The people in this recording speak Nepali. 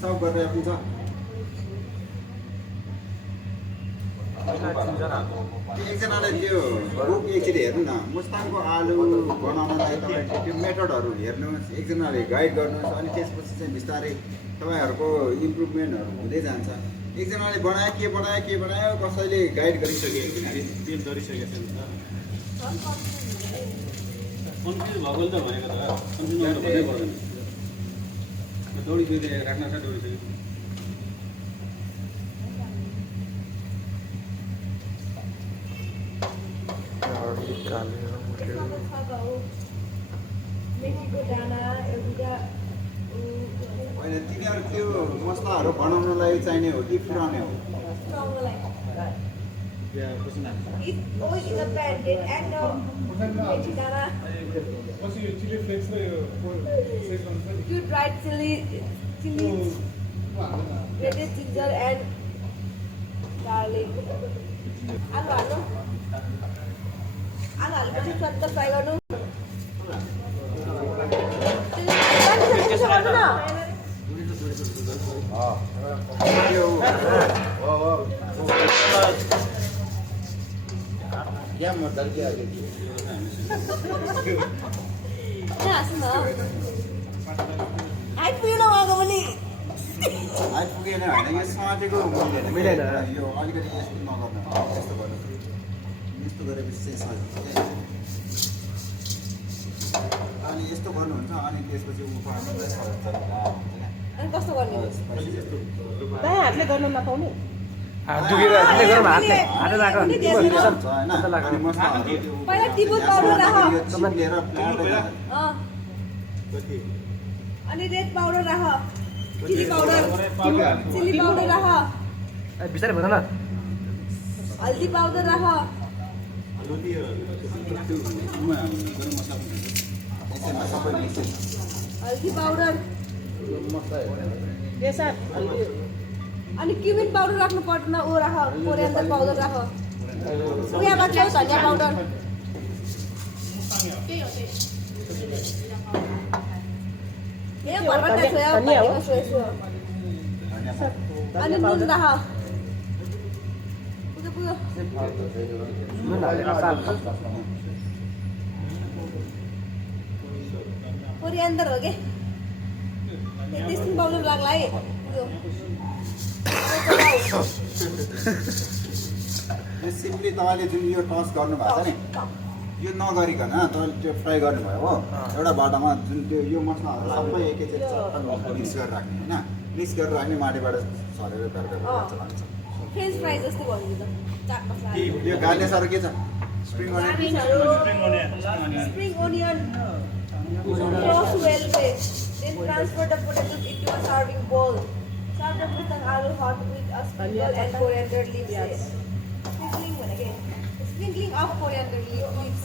चप गरेर पनि छ एकजनाले त्यो बुक एकचोटि हेर्नु न मुस्ताङको आलु बनाउनलाई तपाईँको त्यो मेथडहरू हेर्नुहोस् एकजनाले गाइड गर्नुहोस् अनि त्यसपछि चाहिँ बिस्तारै तपाईँहरूको इम्प्रुभमेन्टहरू हुँदै जान्छ एकजनाले बनायो कसैले गाइड गरिसक्यो तेल डरिसकेको छ नि त कन्फ्युज भएको त भनेको त कन्फ्युज भन्नै पर्दैन दौडी राख्न छ दौडिसक्यो होइन तिनीहरू त्यो मसलाहरू बनाउनलाई चाहिने हो कि पुराउने हो You dried chilies, grated ginger and garlic. Alu पछि सट्ट फ्राई गर्नु आइपुग्यो न उहाँको पनि आइपुगेन होइन यो समातेको मिलेन यो अलिकति यस्तो नगर्नु यस्तो गर्नु यस्तो गरेपछि चाहिँ सजिलो अनि यस्तो गर्नुहुन्छ अनि त्यसपछि अनि कस्तो गर्ने हातले गर्न नपाउने पहिला टिबुल पाउडर राख अनि रेड पाउडर राख चिली पाउडर राख बिस्तारै भन न हल्दी पाउडर राख हल्दी पाउडर अनि क्युमिन पाउडर राख्नु पर्दैन ऊ राख कोरियान्डर पाउडर राख उहाँ बाँच्यो धनिया पाउडर अनि नुन राख पुग्यो कोरियान्डर हो के टेस्टिङ पाउडर लाग्ला है सिम्पली तपाईँले जुन यो टस गर्नुभएको छ नि यो नगरिकन तपाईँले त्यो फ्राई गर्नुभयो हो एउटा भाँडामा जुन त्यो यो मसलाहरू सबै एकैचोटि मिक्स गरेर राख्ने होइन मिक्स गरेर राख्ने माथिबाट छरेर चलान्छ फ्रेन्च फ्राई जस्तो भन्नु त चाट मसला यो गार्निसहरू के छ spring onion toss well with then transfer the potatoes into a serving bowl serve the mustang aloo hot with a sprinkle and coriander leaves sprinkling of coriander leaves